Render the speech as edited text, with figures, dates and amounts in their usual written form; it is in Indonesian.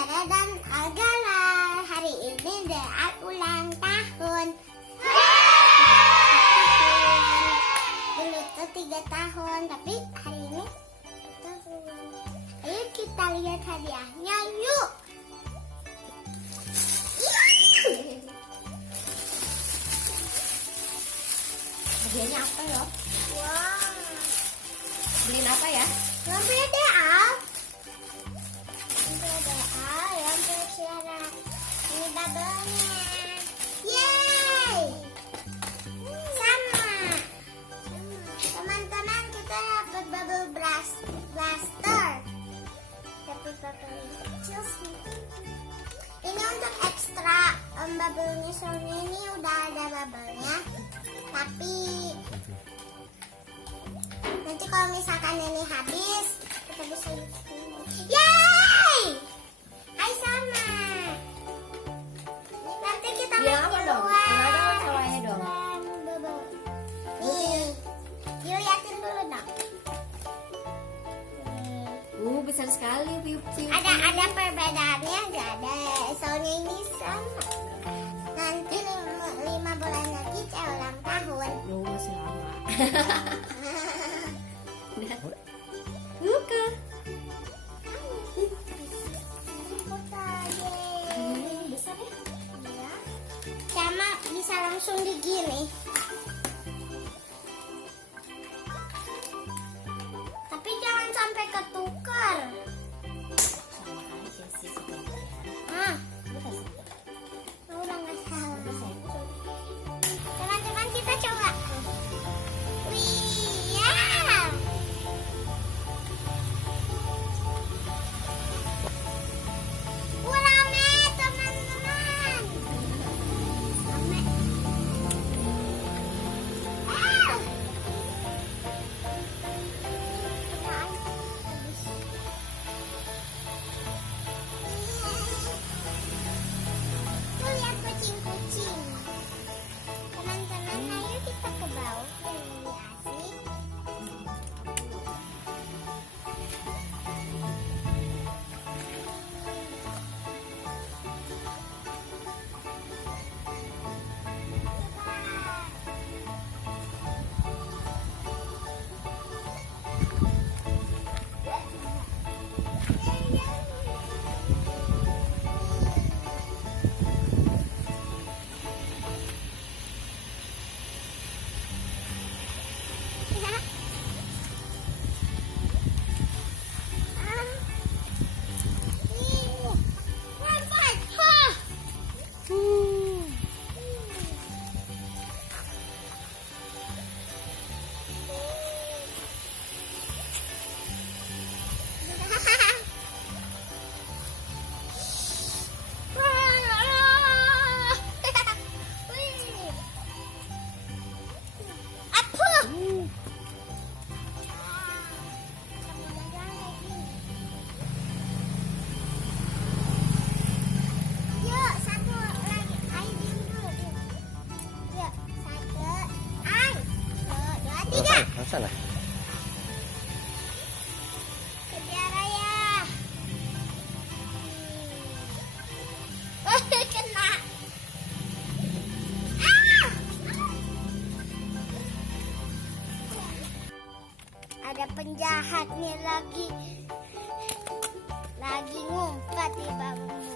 Tiara dan Algala. Hari ini Dea ulang tahun. Dulu tuh 3 tahun, tapi hari ini tahun. Ayo kita lihat hadiahnya yuk. Hadiahnya apa ya? Wow. Beliin apa ya? Lampu Dea. Yang Tiara. Ini bubble-nya. Yeay. Sama. Teman-teman, kita dapat bubble blaster. Dapat bubble kecil sih. Ini untuk ekstra bubble-nya, soalnya ini udah ada bubble-nya. Tapi nanti kalau misalkan ini habis, kita bisa use ini. Yeay! Hai sama. Nanti kita Bilang mau apa dong? keluar. Gimana dong caranya dong? Bubble. Nih, yuk liatin dulu dong. Nih. Besar sekali pipi. Ada perbedaannya nggak ada? Soalnya ini sama. Nanti 5 bulan lagi saya ulang tahun. Masih lama. Luka. Besar ya? Iya. Sama bisa langsung digini. Tapi jangan sampai ketukar. Sama aja sih sebenarnya. Ah, Bukan sih. udah nggak salah. Besar. Teman-teman kita coba. Wih, ya. Rame teman-teman. Rame. Ah. Habis. Tuh lihat kucing-kucing. Teman-teman, ayo kita ke bawah. Ini asik. Yuk, satu lagi. Ayo diem dulu. Yuk, 1, 2, 3. Sana. Tiara ya. Kena. Ah! Ada penjahatnya lagi ngumpet di bangunan.